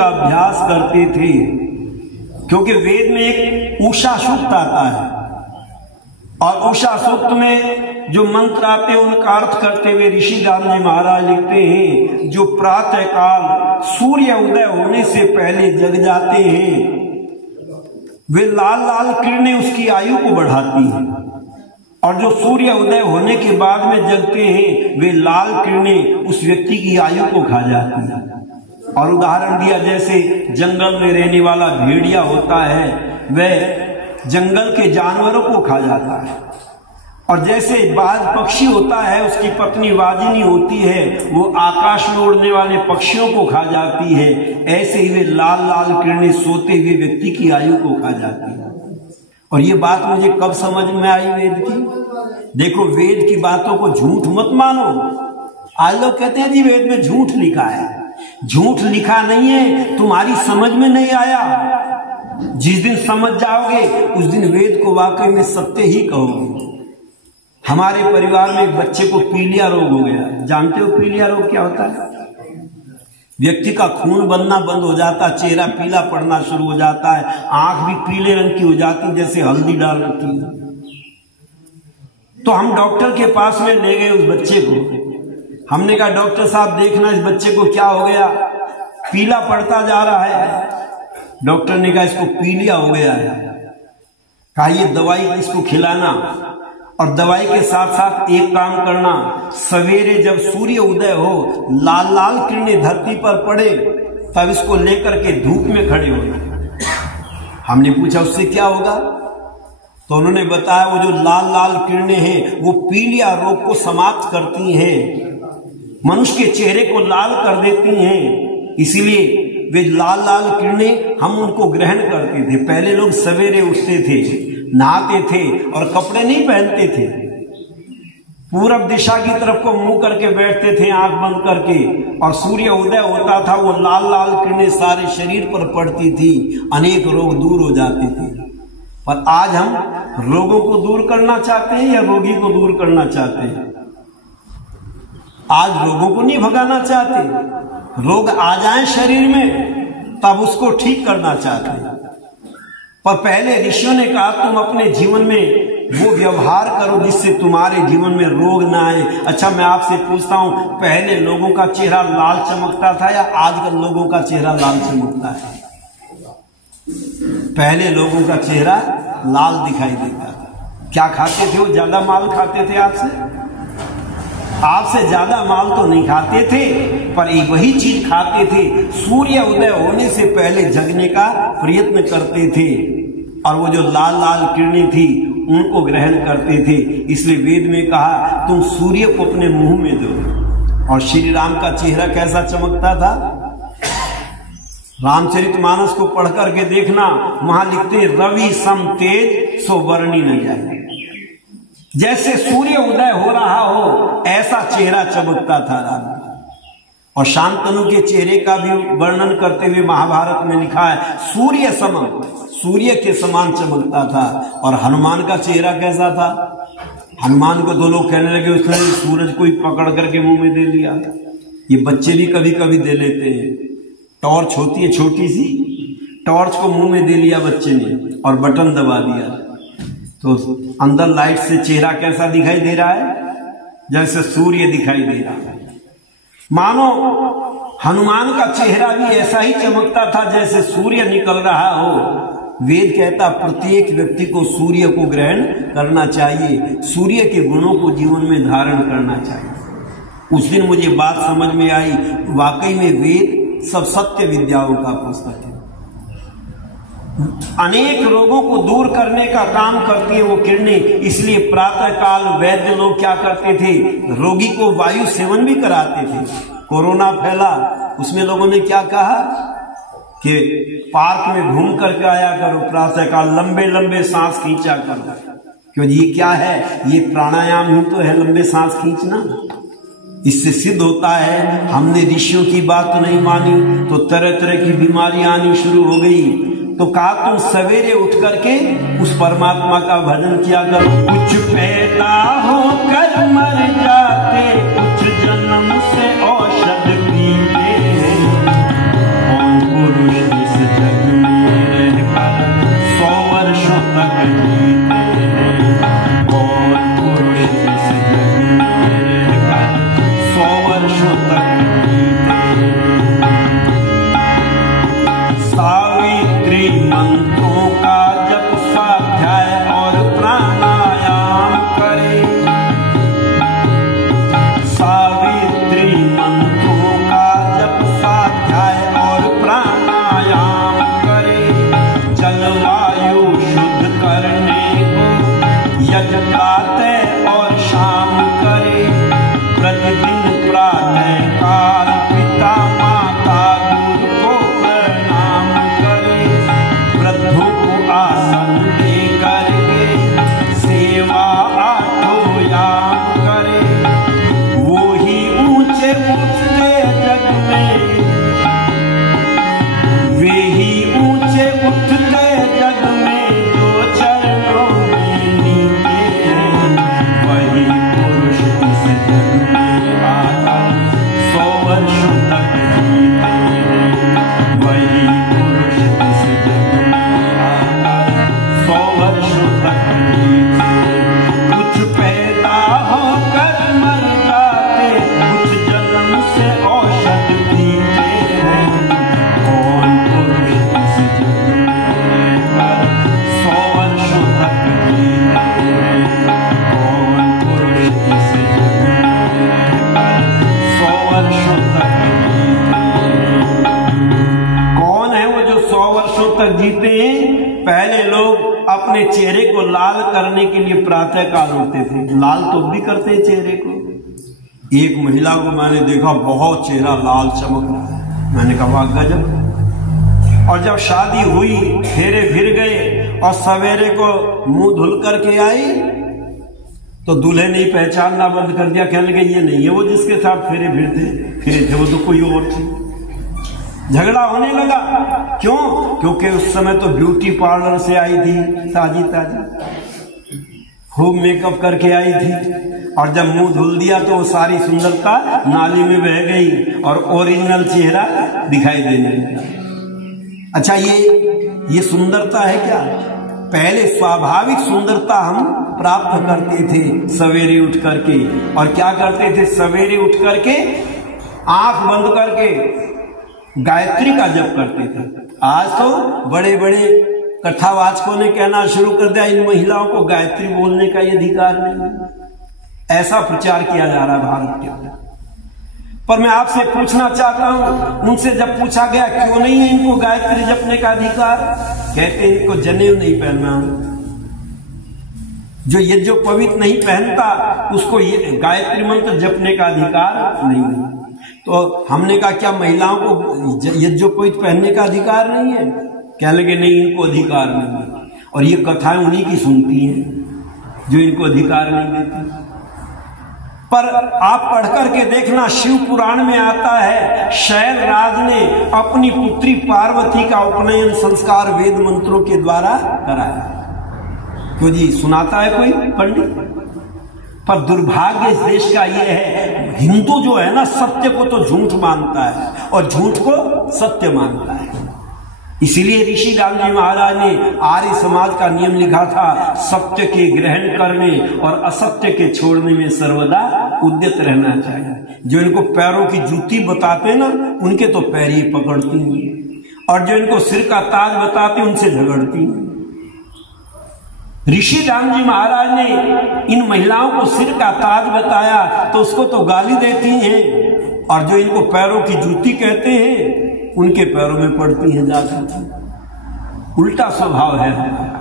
अभ्यास करते थे, क्योंकि वेद में एक उषा सूक्त आता है और उषा सूक्त में जो मंत्र आते हैं उनका अर्थ करते हुए ऋषि राम जी महाराज लिखते हैं, जो प्रातः काल सूर्य उदय होने से पहले जग जाते हैं वे लाल लाल किरणें उसकी आयु को बढ़ाती हैं, और जो सूर्य उदय होने के बाद में जगते हैं वे लाल किरणें उस व्यक्ति की आयु को खा जाती हैं। और उदाहरण दिया, जैसे जंगल में रहने वाला भेड़िया होता है वह जंगल के जानवरों को खा जाता है, और जैसे बाज पक्षी होता है उसकी पत्नी वाजिनी होती है वो आकाश में उड़ने वाले पक्षियों को खा जाती है, ऐसे ही वे लाल लाल किरणें सोते हुए व्यक्ति की आयु को खा जाती है। और ये बात मुझे कब समझ में आई वेद की? देखो, वेद की बातों को झूठ मत मानो। आज लोग कहते हैं जी वेद में झूठ लिखा है। झूठ लिखा नहीं है, तुम्हारी समझ में नहीं आया। जिस दिन समझ जाओगे उस दिन वेद को वाकई में सत्य ही कहोगे। हमारे परिवार में एक बच्चे को पीलिया रोग हो गया। जानते हो पीलिया रोग क्या होता है? व्यक्ति का खून बनना बंद हो जाता, चेहरा पीला पड़ना शुरू हो जाता है, आंख भी पीले रंग की हो जाती जैसे हल्दी डाल रखी है। तो हम डॉक्टर के पास में ले गए उस बच्चे को। हमने कहा डॉक्टर साहब देखना इस बच्चे को क्या हो गया, पीला पड़ता जा रहा है। डॉक्टर ने कहा इसको पीलिया हो गया है। कहा ये दवाई इसको खिलाना, और दवाई के साथ साथ एक काम करना, सवेरे जब सूर्य उदय हो लाल लाल किरणें धरती पर पड़े तब इसको लेकर के धूप में खड़े होना। हमने पूछा उससे क्या होगा? तो उन्होंने बताया वो जो लाल लाल किरणें हैं वो पीलिया रोग को समाप्त करती हैं, मनुष्य के चेहरे को लाल कर देती हैं, इसीलिए वे लाल लाल किरणें हम उनको ग्रहण करते थे। पहले लोग सवेरे उठते थे, नहाते थे और कपड़े नहीं पहनते थे, पूरब दिशा की तरफ को मुंह करके बैठते थे आंख बंद करके, और सूर्य उदय होता था वो लाल लाल किरणें सारे शरीर पर पड़ती थी, अनेक रोग दूर हो जाते थे। पर आज हम रोगों को दूर करना चाहते हैं या रोगी को दूर करना चाहते हैं? आज रोगों को नहीं भगाना चाहते, रोग आ जाए शरीर में तब उसको ठीक करना चाहते हैं। पर पहले ऋषियों ने कहा तुम अपने जीवन में वो व्यवहार करो जिससे तुम्हारे जीवन में रोग ना आए। अच्छा, मैं आपसे पूछता हूं, पहले लोगों का चेहरा लाल चमकता था या आजकल लोगों का चेहरा लाल चमकता है? पहले लोगों का चेहरा लाल दिखाई देता था। क्या खाते थे वो? ज्यादा माल खाते थे आपसे ज्यादा माल तो नहीं खाते थे, पर एक वही चीज खाते थे, सूर्य उदय होने से पहले जगने का प्रयत्न करते थे, और वो जो लाल लाल किरणें थी उनको ग्रहण करते थे। इसलिए वेद में कहा तुम सूर्य को अपने मुंह में दो। और श्री राम का चेहरा कैसा चमकता था? रामचरितमानस को पढ़ करके देखना, वहां लिखते रवि सम तेज सो वर्णी न जाए। जैसे सूर्य उदय हो रहा हो ऐसा चेहरा चमकता था राम का। और शांतनु के चेहरे का भी वर्णन करते हुए महाभारत में लिखा है सूर्य सम, सूर्य के समान चमकता था। और हनुमान का चेहरा कैसा था? हनुमान को दो लोग कहने लगे उसने सूरज को ही पकड़ करके मुंह में दे लिया। ये बच्चे भी कभी कभी दे लेते हैं। टॉर्च होती है छोटी सी, टॉर्च को मुंह में दे लिया बच्चे ने और बटन दबा दिया, तो अंदर लाइट से चेहरा कैसा दिखाई दे रहा है? जैसे सूर्य दिखाई दे रहा है। मानो हनुमान का चेहरा भी ऐसा ही चमकता था जैसे सूर्य निकल रहा हो। वेद कहता प्रत्येक व्यक्ति को सूर्य को ग्रहण करना चाहिए, सूर्य के गुणों को जीवन में धारण करना चाहिए। उस दिन मुझे बात समझ में आई, वाकई में वेद सब सत्य विद्याओं का पुस्तक है। अनेक रोगों को दूर करने का काम करती है वो किरणें। इसलिए प्रातः काल वैद्य लोग क्या करते थे? रोगी को वायु सेवन भी कराते थे। कोरोना फैला, उसमें लोगों ने क्या कहा कि पार्क में घूम करके आया करो, प्रातः काल लंबे लंबे सांस खींचा करो। क्यों? ये क्या है? ये प्राणायाम ही तो है, लंबे सांस खींचना। इससे सिद्ध होता है हमने ऋषियों की बात नहीं मानी तो तरह तरह की बीमारियां आनी शुरू हो गई। तो कहा तुम सवेरे उठ करके उस परमात्मा का भजन किया करो। कुछ पैदा होकर मर जाते, कुछ जन्म से औषध पीते हैं। कौन पुरुष इस जग में रहकर 100 वर्षों तक जीते हैं? कौन पुरुष इस जग में रहकर 100 वर्षों तक जीते हैं? सावित्री मंत्रों का जप स्वाध्याय और प्राणायाम करे। सावित्री मंत्रों का जप स्वाध्याय और प्राणायाम करे। जलवायु शुद्ध करने को यज्ञ प्रातः और शाम करे। प्रतिदिन प्रातः काल पिता माता गुरु को प्रणाम करे। वृद्धों को आसन दे करके सेवा आठों याम करे। वो ही ऊंचे उठते जग में, वे ही ऊंचे उठते जग में जो चरणों में नीचे हैं। वही पुरुष इस जग में आकर 100 वर्षों तक जीते हैं। वही पुरुष इस जग में आकर 100 वर्षों तक जीते हैं। कुछ पैदा होकर मर जाते, कुछ जन्म से औषध पीते हैं। कौन पुरुष इस जग में रहकर 100 वर्षों तक जीते हैं? कौन पुरुष इस जग में रहकर 100 वर्षों तक जीते हैं? कौन है वो जो 100 वर्षों तक जीते हैं? पहले लोग अपने चेहरे को लाल करने के लिए प्रातः काल उठते थे। लाल तो भी करते हैं चेहरे को। एक महिला को मैंने देखा बहुत चेहरा लाल चमक रहा है। मैंने कहा वाह गजब। और जब शादी हुई, फेरे फिर गए और सवेरे को मुंह धुल करके आई तो दूल्हे ने ही पहचानना बंद कर दिया। कहने लगे ये नहीं है वो जिसके साथ फेरे फिरे थे, वो तो कोई और थी। झगड़ा होने लगा। क्यों? क्योंकि उस समय तो ब्यूटी पार्लर से आई थी, ताजी ताजी खूब मेकअप करके आई थी। और जब मुंह धुल दिया तो वो सारी सुंदरता नाली में बह गई और ओरिजिनल चेहरा दिखाई देने लगा। अच्छा, ये सुंदरता है क्या? पहले स्वाभाविक सुंदरता हम प्राप्त करते थे सवेरे उठ करके। और क्या करते थे? सवेरे उठ करके आंख बंद करके गायत्री का जप करते थे। आज तो बड़े बड़े कथावाचकों ने कहना शुरू कर दिया इन महिलाओं को गायत्री बोलने का ये अधिकार नहीं। ऐसा प्रचार किया जा रहा है भारत के अंदर। पर मैं आपसे पूछना चाहता हूं, उनसे जब पूछा गया क्यों नहीं है इनको गायत्री जपने का अधिकार, कहते हैं इनको जनेऊ नहीं पहनना। जो पवित्र नहीं पहनता उसको ये गायत्री मंत्र जपने का अधिकार नहीं है। तो हमने कहा क्या महिलाओं को यज्ञोपवीत पहनने का अधिकार नहीं है? कह लगे नहीं, इनको अधिकार नहीं है। और ये कथाएं उन्हीं की सुनती हैं जो इनको अधिकार नहीं देती। पर आप पढ़ करके देखना, शिव पुराण में आता है शैलराज ने अपनी पुत्री पार्वती का उपनयन संस्कार वेद मंत्रों के द्वारा कराया। क्यों जी, सुनाता है कोई पंडित? पर दुर्भाग्य इस देश का ये है, हिंदू जो है ना, सत्य को तो झूठ मानता है और झूठ को सत्य मानता है। इसीलिए ऋषि राम जी महाराज ने आर्य समाज का नियम लिखा था, सत्य के ग्रहण करने और असत्य के छोड़ने में सर्वदा उद्यत रहना चाहिए। जो इनको पैरों की जूती बताते ना, उनके तो पैर ही पकड़ती हैं, और जो इनको सिर का ताज बताते उनसे झगड़ती हैं। ऋषि राम जी महाराज ने इन महिलाओं को सिर का ताज बताया तो उसको तो गाली देती हैं, और जो इनको पैरों की जूती कहते हैं उनके पैरों में पड़ती हैं जाकर। उल्टा स्वभाव है हमारा।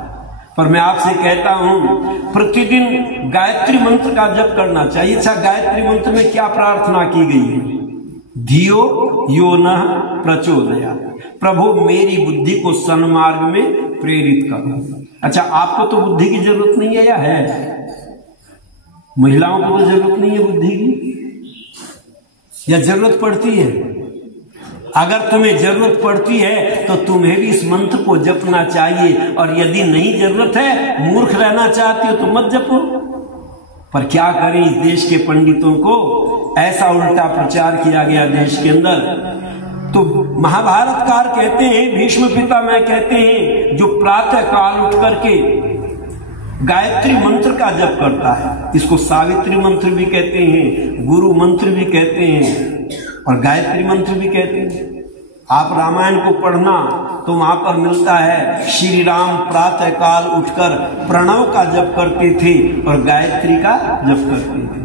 पर मैं आपसे कहता हूं, प्रतिदिन गायत्री मंत्र का जप करना चाहिए। अच्छा, गायत्री मंत्र में क्या प्रार्थना की गई है? धियो यो नः प्रचोदयात्, प्रभु मेरी बुद्धि को सन्मार्ग में प्रेरित करो। अच्छा, आपको तो बुद्धि की जरूरत नहीं है या है? महिलाओं को तो जरूरत नहीं है बुद्धि की, या जरूरत पड़ती है? अगर तुम्हें जरूरत पड़ती है तो तुम्हें भी इस मंत्र को जपना चाहिए, और यदि नहीं जरूरत है, मूर्ख रहना चाहते हो तो मत जपो। पर क्या करें, इस देश के पंडितों को ऐसा उल्टा प्रचार किया गया देश के अंदर। तो महाभारतकार कहते हैं, भीष्म पितामह कहते हैं, जो प्रातः काल उठ करके गायत्री मंत्र का जप करता है, इसको सावित्री मंत्र भी कहते हैं, गुरु मंत्र भी कहते हैं, और गायत्री मंत्र भी कहते हैं। आप रामायण को पढ़ना तो वहां पर मिलता है, श्री राम प्रातः काल उठकर प्रणव का जप करते थे और गायत्री का जप करते थे,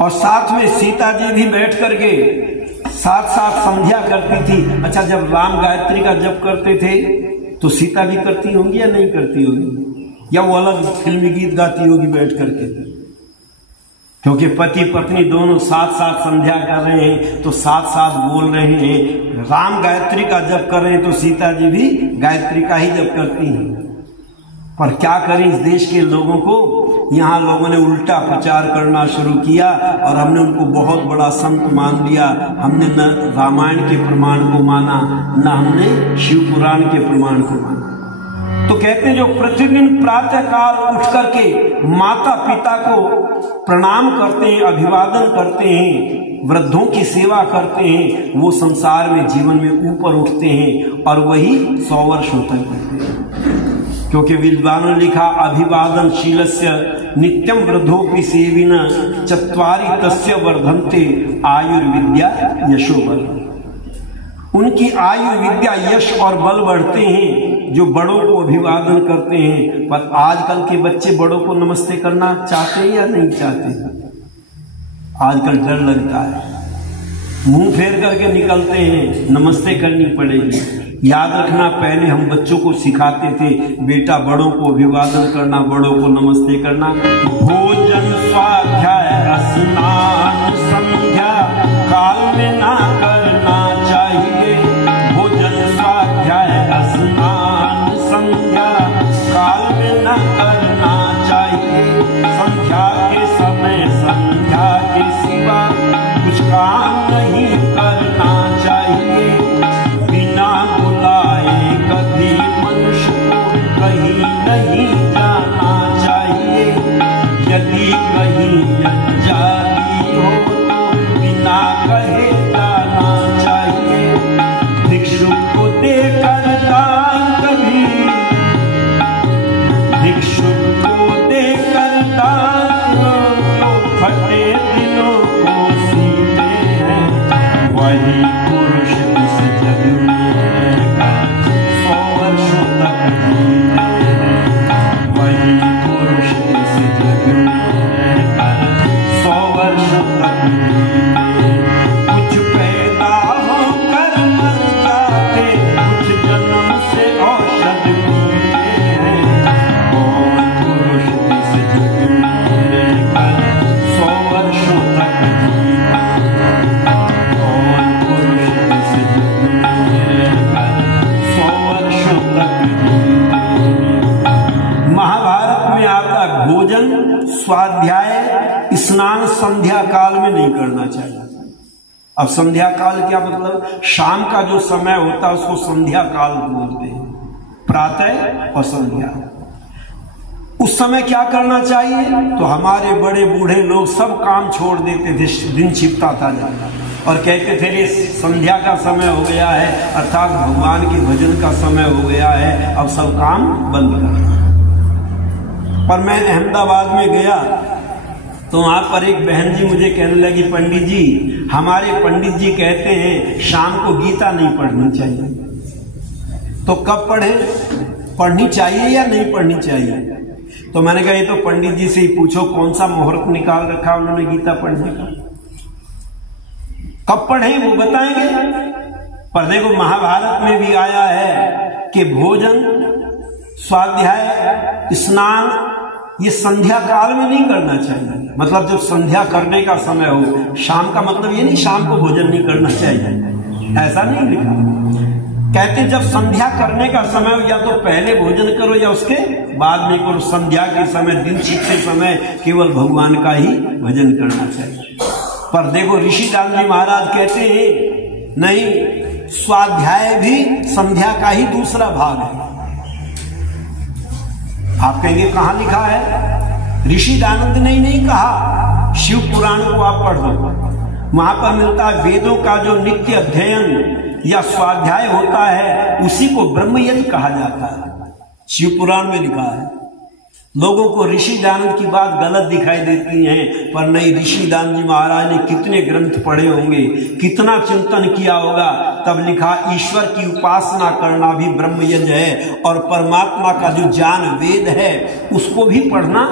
और साथ में सीता जी भी बैठ करके साथ साथ संध्या करती थी। अच्छा, जब राम गायत्री का जप करते थे तो सीता भी करती होंगी या नहीं करती होगी? या वो अलग फिल्मी गीत गाती होगी बैठ करके? क्योंकि पति पत्नी दोनों साथ साथ संध्या कर रहे हैं तो साथ साथ बोल रहे हैं। राम गायत्री का जप कर रहे हैं तो सीता जी भी गायत्री का ही जप करती हैं। पर क्या करें, इस देश के लोगों को यहाँ लोगों ने उल्टा प्रचार करना शुरू किया, और हमने उनको बहुत बड़ा संत मान लिया। हमने न रामायण के प्रमाण को माना, न हमने शिव पुराण के प्रमाण को माना। तो कहते हैं, जो प्रतिदिन प्रातः काल उठ करके माता पिता को प्रणाम करते हैं, अभिवादन करते हैं, वृद्धों की सेवा करते हैं, वो संसार में जीवन में ऊपर उठते हैं, और वही 100 वर्ष तक करते हैं। क्योंकि विद्वानों ने लिखा, अभिवादन शीलस्य नित्यम वृद्धोपि सेविन चत्वारि तस्य वर्धन्ते आयुर्विद्या यशो बल। उनकी आयु विद्या यश और बल बढ़ते हैं जो बड़ों को अभिवादन करते हैं। पर आजकल के बच्चे बड़ों को नमस्ते करना चाहते हैं या नहीं चाहते? आजकल डर लगता है, मुंह फेर करके निकलते हैं, नमस्ते करनी पड़ेगी। याद रखना, पहले हम बच्चों को सिखाते थे, बेटा बड़ों को अभिवादन करना, बड़ों को नमस्ते करना। भोजन स्वाध्याय स्नान संध्या काल में ना करना चाहिए। भोजन स्वाध्याय स्नान संध्या काल में ना करना चाहिए। संध्या के समय संध्या के सिवा कुछ काम नहीं करना चाहिए। बिना बुलाए कभी मनुष्य को कहीं नहीं जाना चाहिए। यदि कहीं जाती हो तो बिना कहे जाना चाहिए। भिक्षुक को देकर दान कभी, भिक्षुक को देकर दान, जो फटे दिलों को सीते हैं वही पुरुष नहीं करना चाहिए। अब संध्या काल क्या मतलब? शाम का जो समय होता है उसको संध्या काल बोलते हैं, प्रातः और संध्या। उस समय क्या करना चाहिए? तो हमारे बड़े बूढ़े लोग सब काम छोड़ देते थे, दिन छिपता था जाता और कहते थे ये संध्या का समय हो गया है, अर्थात भगवान के भजन का समय हो गया है, अब सब काम बंद कर। पर मैं अहमदाबाद में गया तो वहां पर एक बहन जी मुझे कहने लगी, पंडित जी, हमारे पंडित जी कहते हैं शाम को गीता नहीं पढ़नी चाहिए। तो कब पढ़े? पढ़नी चाहिए या नहीं पढ़नी चाहिए? तो मैंने कहा ये तो पंडित जी से ही पूछो, कौन सा मुहूर्त निकाल रखा उन्होंने गीता पढ़ने का, कब पढ़े वो बताएंगे। पर देखो महाभारत में भी आया है कि भोजन, स्वाध्याय, स्नान ये संध्या काल में नहीं करना चाहिए। मतलब जब संध्या करने का समय हो, शाम का मतलब ये नहीं शाम को भोजन नहीं करना चाहिए, ऐसा नहीं लिखा। कहते जब संध्या करने का समय हो, या तो पहले भोजन करो या उसके बाद में करो। संध्या के समय, दिन छिपते समय केवल भगवान का ही भजन करना चाहिए। पर देखो ऋषिदान जी महाराज कहते हैं नहीं, स्वाध्याय भी संध्या का ही दूसरा भाग है। आप कहेंगे कहां लिखा है? ऋषिदानंद ने नहीं कहा, शिव पुराण को आप पढ़ लो, वहां पर मिलता है वेदों का जो नित्य अध्ययन या स्वाध्याय होता है उसी को ब्रह्मयज्ञ कहा जाता है। शिव पुराण में लिखा है। लोगों को ऋषिदानंद की बात गलत दिखाई देती है, पर नहीं, ऋषिदानंद जी महाराज ने कितने ग्रंथ पढ़े होंगे, कितना चिंतन किया होगा, तब लिखा ईश्वर की उपासना करना भी ब्रह्मयज्ञ है, और परमात्मा का जो ज्ञान वेद है उसको भी पढ़ना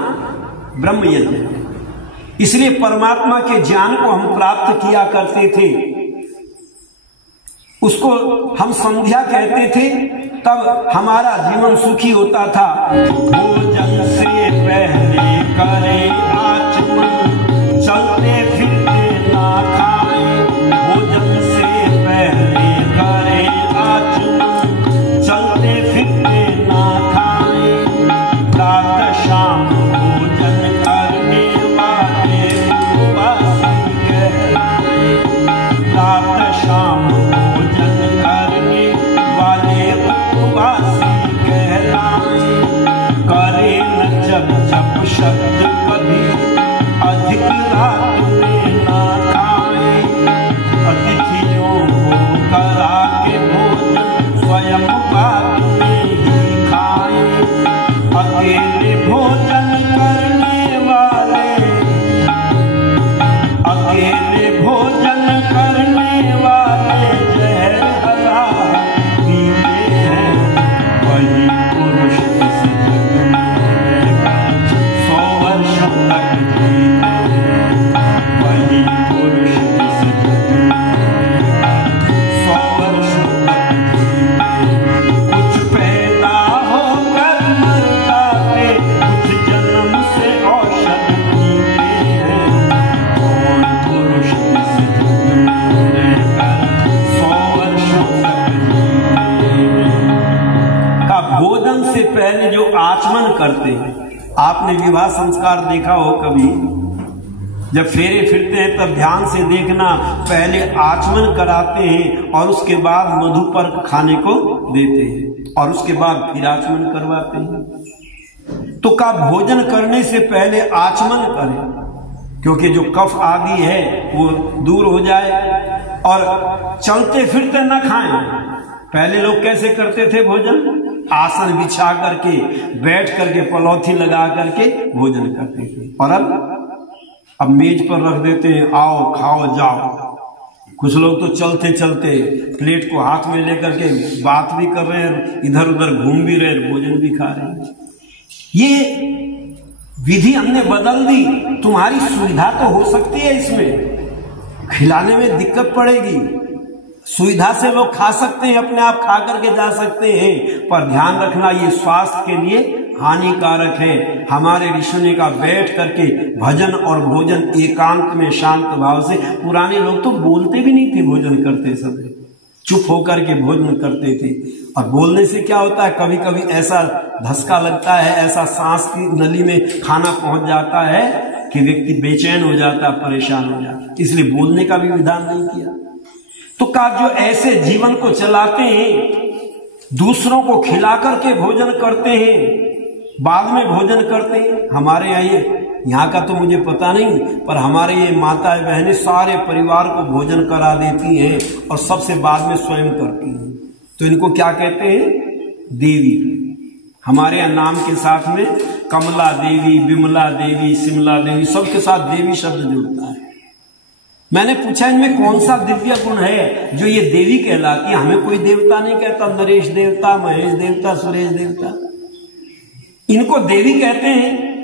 ब्रह्मयज्ञ है। इसलिए परमात्मा के ज्ञान को हम प्राप्त किया करते थे, उसको हम संध्या कहते थे, तब हमारा जीवन सुखी होता था। भोजन से पहले करे आचमन, चलते फिरते ना खाए। भोजन से पहले करे आचमन, चलते फिरते ना खाए। प्रातः शाम भोजन करने वाले उपवासी कहलाए। प्रातः शाम करे न जब जब शब्द कभी, अधिक रात में ना खाए। अतिथियों को करा के भोजन स्वयं बाद में ही खाए। अकेले भोजन करने वाले, अकेले भोजन करने वाले जहर हरा पीते हैं। वही पुरुष इस जग में रहेगा 100 वर्षों तक जीते हैं। वही पुरुष इस जग में रहेगा 100 वर्षों तक जीते हैं। कुछ पैदा होकर मरता है, कुछ जन्म से औषध पीते हैं। कौन पुरुष इस जग में रहेगा 100 वर्षों तक जीते हैं। का भोजन से पहले जो आचमन करते हैं, आपने विवाह संस्कार देखा हो कभी, जब फेरे फिरते हैं तब ध्यान से देखना, पहले आचमन कराते हैं और उसके बाद मधुपर्क खाने को देते हैं और उसके बाद फिर आचमन करवाते हैं। तो का भोजन करने से पहले आचमन करें, क्योंकि जो कफ आदि है वो दूर हो जाए। और चलते फिरते न खाएं। पहले लोग कैसे करते थे भोजन? आसन बिछा करके, बैठ करके, पलौथी लगा करके भोजन करते थे। और अब मेज पर रख देते हैं, आओ खाओ जाओ। कुछ लोग तो चलते चलते प्लेट को हाथ में लेकर के बात भी कर रहे हैं, इधर उधर घूम भी रहे, भोजन भी खा रहे हैं। ये विधि हमने बदल दी। तुम्हारी सुविधा तो हो सकती है, इसमें खिलाने में दिक्कत पड़ेगी, सुविधा से लोग खा सकते हैं, अपने आप खा करके जा सकते हैं, पर ध्यान रखना ये स्वास्थ्य के लिए हानिकारक है। हमारे ऋषियों ने कहा बैठ करके भजन और भोजन एकांत में शांत भाव से। पुराने लोग तो बोलते भी नहीं थे भोजन करते समय, चुप होकर के भोजन करते थे। और बोलने से क्या होता है, कभी कभी ऐसा धक्का लगता है, ऐसा सांस की नली में खाना पहुंच जाता है कि व्यक्ति बेचैन हो जाता, परेशान हो जाता, इसलिए बोलने का भी विधान नहीं किया। तो कहा जो ऐसे जीवन को चलाते हैं, दूसरों को खिला करके भोजन करते हैं, बाद में भोजन करते हैं। हमारे यहाँ का तो मुझे पता नहीं, पर हमारे ये माताएं बहनें सारे परिवार को भोजन करा देती हैं और सबसे बाद में स्वयं करती हैं। तो इनको क्या कहते हैं? देवी। हमारे यहाँ नाम के साथ में कमला देवी, विमला देवी, शिमला देवी, सबके साथ देवी शब्द जुड़ता है। मैंने पूछा इनमें कौन सा दिव्य गुण है जो ये देवी कहलाती है? हमें कोई देवता नहीं कहता, नरेश देवता, महेश देवता, सुरेश देवता, इनको देवी कहते हैं।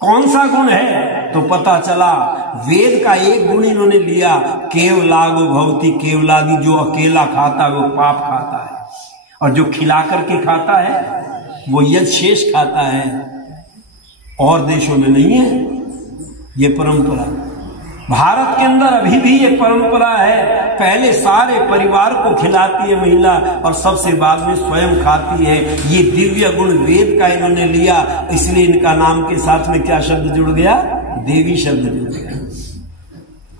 कौन सा गुण है? तो पता चला वेद का एक गुण इन्होंने लिया, केवलागो भवती केवलादि, जो अकेला खाता है वो पाप खाता है, और जो खिला करके खाता है वो यज्ञ शेष खाता है। और देशों में नहीं है ये परंपरा। भारत के अंदर अभी भी ये परंपरा है, पहले सारे परिवार को खिलाती है महिला और सबसे बाद में स्वयं खाती है। ये दिव्य गुण वेद का इन्होंने लिया, इसलिए इनका नाम के साथ में क्या शब्द जुड़ गया? देवी शब्द जुड़ गया।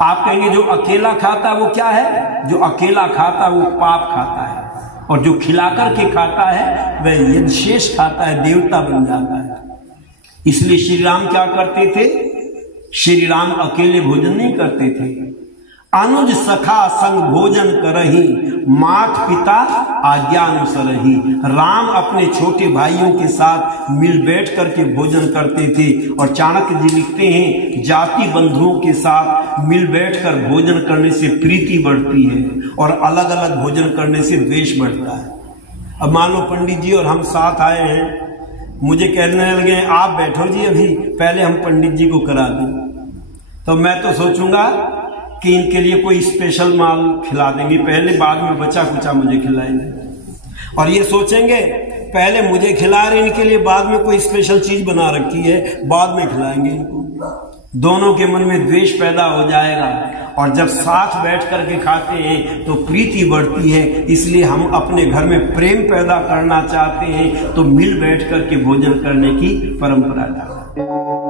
आप कहेंगे जो अकेला खाता वो क्या है? जो अकेला खाता वो पाप खाता है, और जो खिलाकर के खाता है वह यज्ञशेष खाता है, देवता बन जाता है। इसलिए श्री राम क्या करते थे? श्री राम अकेले भोजन नहीं करते थे। अनुज सखा संग भोजन करही, मात पिता आज्ञानुसरही। राम अपने छोटे भाइयों के साथ मिल बैठ करके भोजन करते थे। और चाणक्य जी लिखते हैं, जाति बंधुओं के साथ मिल बैठकर भोजन करने से प्रीति बढ़ती है और अलग अलग भोजन करने से द्वेष बढ़ता है। अब मान लो पंडित जी और हम साथ आए हैं, मुझे कहने लगे आप बैठो जी, अभी पहले हम पंडित जी को करा दें, तो मैं तो सोचूंगा कि इनके लिए कोई स्पेशल माल खिला देंगे पहले, बाद में बचा कुचा मुझे खिलाएंगे। और ये सोचेंगे पहले मुझे खिला रहे इनके लिए, बाद में कोई स्पेशल चीज बना रखी है, बाद में खिलाएंगे इनको। दोनों के मन में द्वेष पैदा हो जाएगा। और जब साथ बैठ करके खाते हैं तो प्रीति बढ़ती है। इसलिए हम अपने घर में प्रेम पैदा करना चाहते हैं तो मिल बैठ करके भोजन करने की परंपरा डालें।